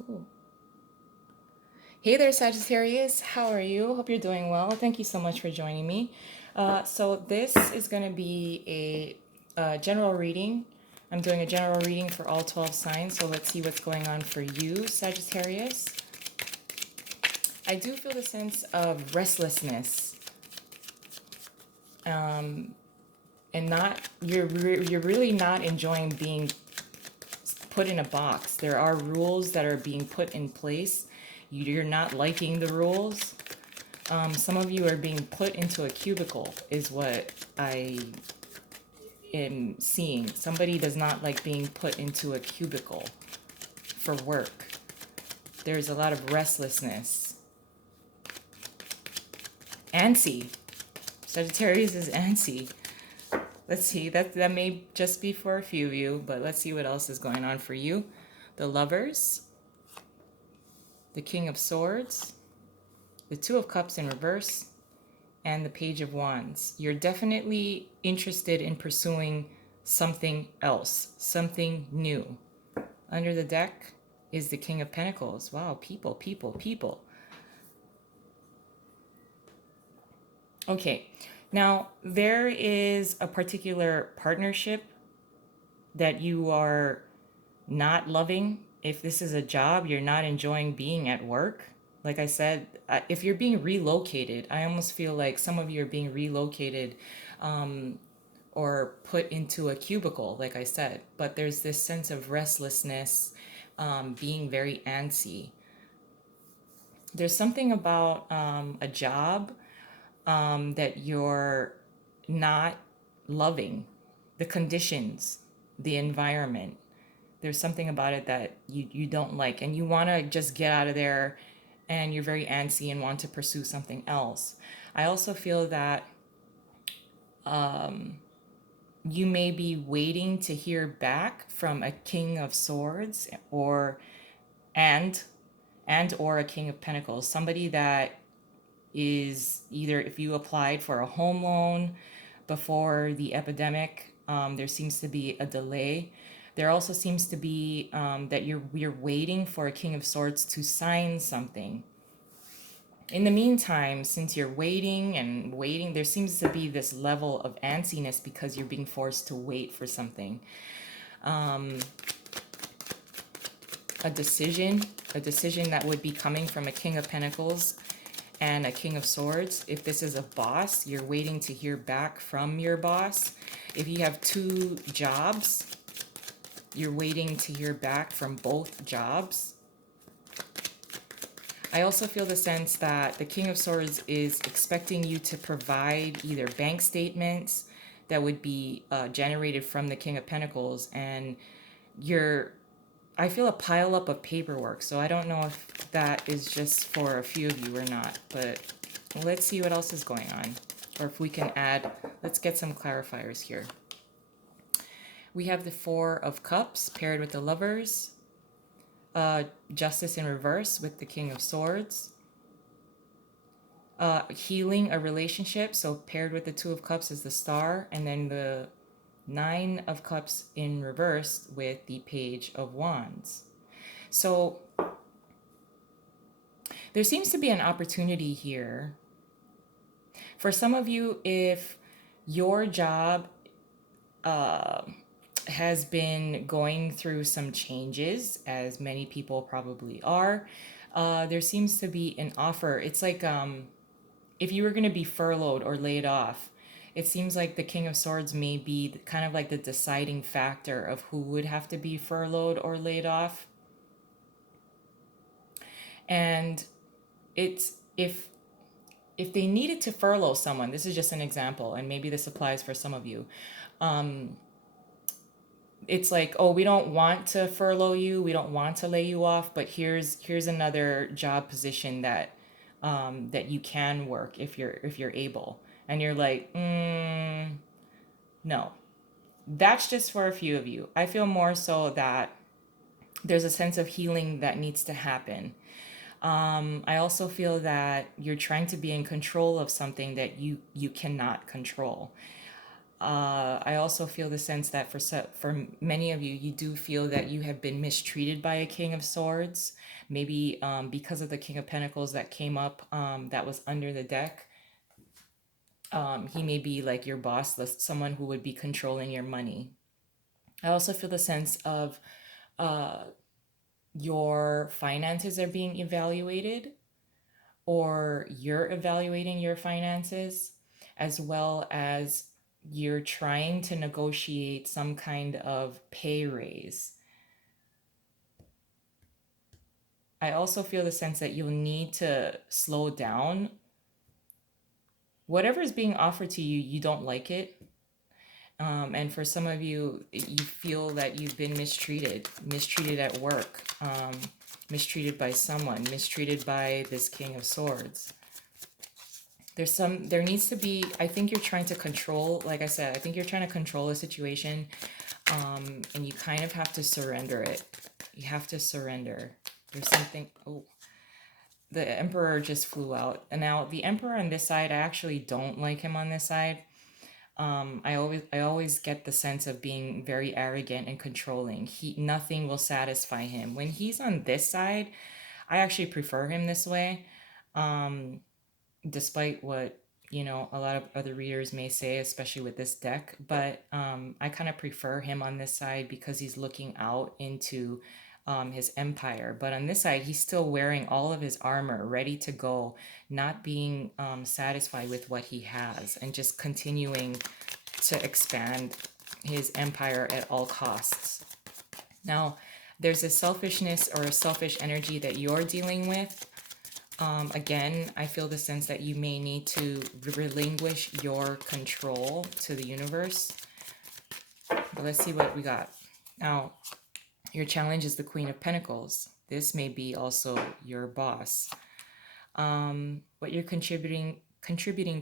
Ooh. Hey there, Sagittarius. How are you? Hope you're doing well. Thank you so much for joining me. So this is going to be a general reading. I'm doing a general reading for all 12 signs. So let's see what's going on for you, Sagittarius. I do feel the sense of restlessness, and not you're really not enjoying being put in a box. There are rules that are being put in place. You're not liking the rules. Some of you are being put into a cubicle, is what I am seeing. Somebody does not like being put into a cubicle for work. There's a lot of restlessness. Antsy. Sagittarius is antsy. Let's see, that may just be for a few of you, but let's see what else is going on for you. The Lovers, the King of Swords, the Two of Cups in reverse, and the Page of Wands. You're definitely interested in pursuing something else, something new. Under the deck is the King of Pentacles. Wow, people, people, people. Okay, now there is a particular partnership that you are not loving. If this is a job, you're not enjoying being at work. Like I said, if you're being relocated, I almost feel like some of you are being relocated, or put into a cubicle, like I said. But there's this sense of restlessness, being very antsy. There's something about a job that you're not loving, the conditions, the environment. There's something about it that you don't like, and you want to just get out of there, and you're very antsy and want to pursue something else. I also feel that you may be waiting to hear back from a King of Swords, or and or a King of Pentacles, somebody that is either, if you applied for a home loan before the epidemic, there seems to be a delay. There also seems to be that you're waiting for a King of Swords to sign something. In the meantime, since you're waiting and waiting, there seems to be this level of antsiness because you're being forced to wait for something. A decision, a decision that would be coming from a King of Pentacles and a King of Swords. If this is a boss, you're waiting to hear back from your boss. If you have two jobs, you're waiting to hear back from both jobs. I also feel the sense that the King of Swords is expecting you to provide either bank statements that would be generated from the King of Pentacles, and you're I feel a pile up of paperwork, so I don't know if that is just for a few of you or not, but let's see what else is going on. Or if we can add, let's get some clarifiers here. We have the Four of Cups paired with the Lovers, Justice in reverse with the King of Swords, healing a relationship, so paired with the Two of Cups is the Star, and then the Nine of Cups in reverse with the Page of Wands. So there seems to be an opportunity here. For some of you, if your job has been going through some changes, as many people probably are, there seems to be an offer. It's like if you were going to be furloughed or laid off, it seems like the King of Swords may be kind of like the deciding factor of who would have to be furloughed or laid off. And it's if they needed to furlough someone, this is just an example, and maybe this applies for some of you. It's like, oh, we don't want to furlough you, we don't want to lay you off, but here's another job position that that you can work if you're able. And you're like, no. That's just for a few of you. I feel more so that there's a sense of healing that needs to happen. I also feel that you're trying to be in control of something that you cannot control. I also feel the sense that for many of you, you do feel that you have been mistreated by a King of Swords. Maybe because of the King of Pentacles that came up, that was under the deck. He may be like your boss, someone who would be controlling your money. I also feel the sense of your finances are being evaluated, or you're evaluating your finances, as well as you're trying to negotiate some kind of pay raise. I also feel the sense that you'll need to slow down. Whatever is being offered to you, you don't like it. And for some of you, you feel that you've been mistreated at work, mistreated by someone, mistreated by this King of Swords. There needs to be, I think you're trying to control, like I said, I think you're trying to control a situation, and you kind of have to surrender it. You have to surrender. There's something, oh, the Emperor just flew out. And now the Emperor on this side, I actually don't like him on this side. I always get the sense of being very arrogant and controlling. Nothing will satisfy him. When he's on this side, I actually prefer him this way. Despite what a lot of other readers may say, especially with this deck. But I kind of prefer him on this side because he's looking out into his empire. But on this side, he's still wearing all of his armor, ready to go, not being satisfied with what he has, and just continuing to expand his empire at all costs. Now, there's a selfishness or a selfish energy that you're dealing with. Again, I feel the sense that you may need to relinquish your control to the universe. But let's see what we got. Now, your challenge is the Queen of Pentacles. This may be also your boss. What you're contributing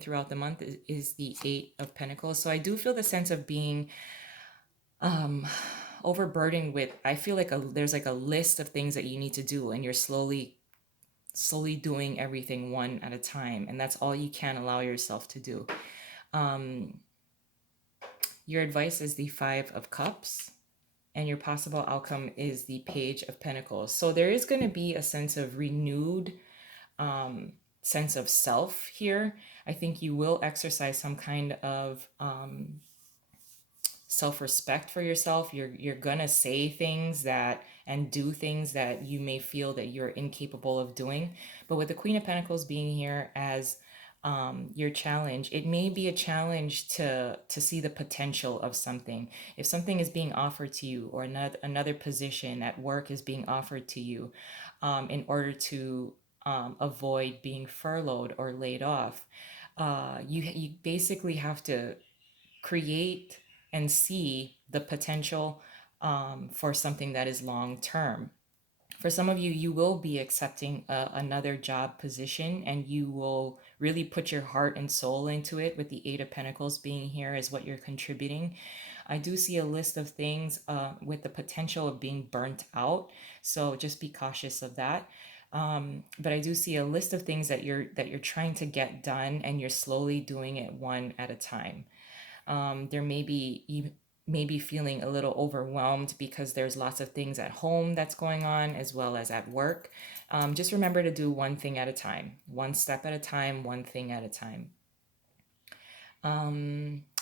throughout the month is the Eight of Pentacles. So I do feel the sense of being overburdened with, I feel like there's like a list of things that you need to do, and you're slowly doing everything one at a time, and that's all you can allow yourself to do. Your advice is the Five of Cups, and your possible outcome is the Page of Pentacles. So there is going to be a sense of renewed sense of self here. I think you will exercise some kind of self-respect for yourself. You're gonna say things that and do things that you may feel that you're incapable of doing. But with the Queen of Pentacles being here as your challenge, it may be a challenge to see the potential of something. If something is being offered to you, or another position at work is being offered to you, in order to avoid being furloughed or laid off, you basically have to create and see the potential for something that is long term. For some of you, you will be accepting another job position, and you will really put your heart and soul into it, with the Eight of Pentacles being here as what you're contributing. I do see a list of things with the potential of being burnt out, so just be cautious of that. But I do see a list of things that you're trying to get done, and you're slowly doing it one at a time. There may be you may be feeling a little overwhelmed because there's lots of things at home that's going on, as well as at work. Just remember to do one thing at a time, one step at a time, one thing at a time.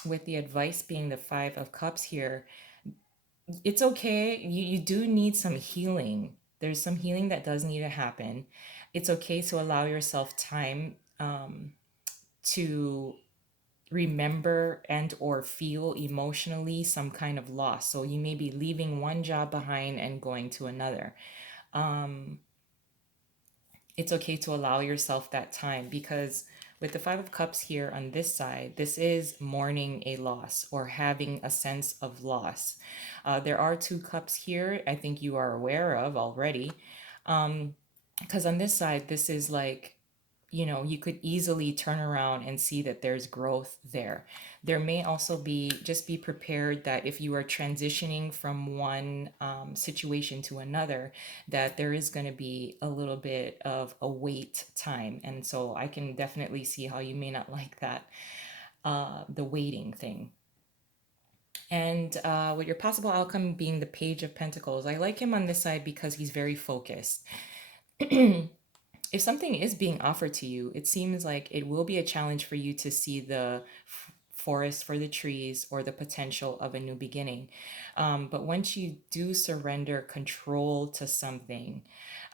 With the advice being the Five of Cups here, it's okay. You do need some healing. There's some healing that does need to happen. It's okay to allow yourself time to remember and or feel emotionally some kind of loss. So you may be leaving one job behind and going to another. It's okay to allow yourself that time, because with the Five of Cups here on this side, this is mourning a loss or having a sense of loss. There are two cups here I think you are aware of already. Because on this side, this is like, you could easily turn around and see that there's growth there. There may also be prepared that if you are transitioning from one situation to another, that there is going to be a little bit of a wait time. And so I can definitely see how you may not like that, the waiting thing. And with your possible outcome being the Page of Pentacles, I like him on this side because he's very focused. If something is being offered to you, it seems like it will be a challenge for you to see the forest for the trees or the potential of a new beginning. But once you do surrender control to something,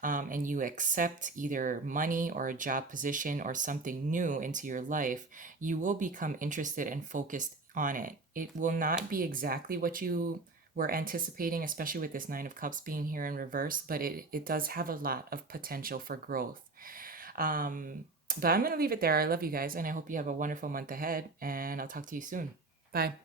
and you accept either money or a job position or something new into your life, you will become interested and focused on it. It will not be exactly what you were anticipating, especially with this Nine of Cups being here in reverse, but it does have a lot of potential for growth. Um, but I'm going to leave it there. I love you guys, and I hope you have a wonderful month ahead, and I'll talk to you soon. Bye.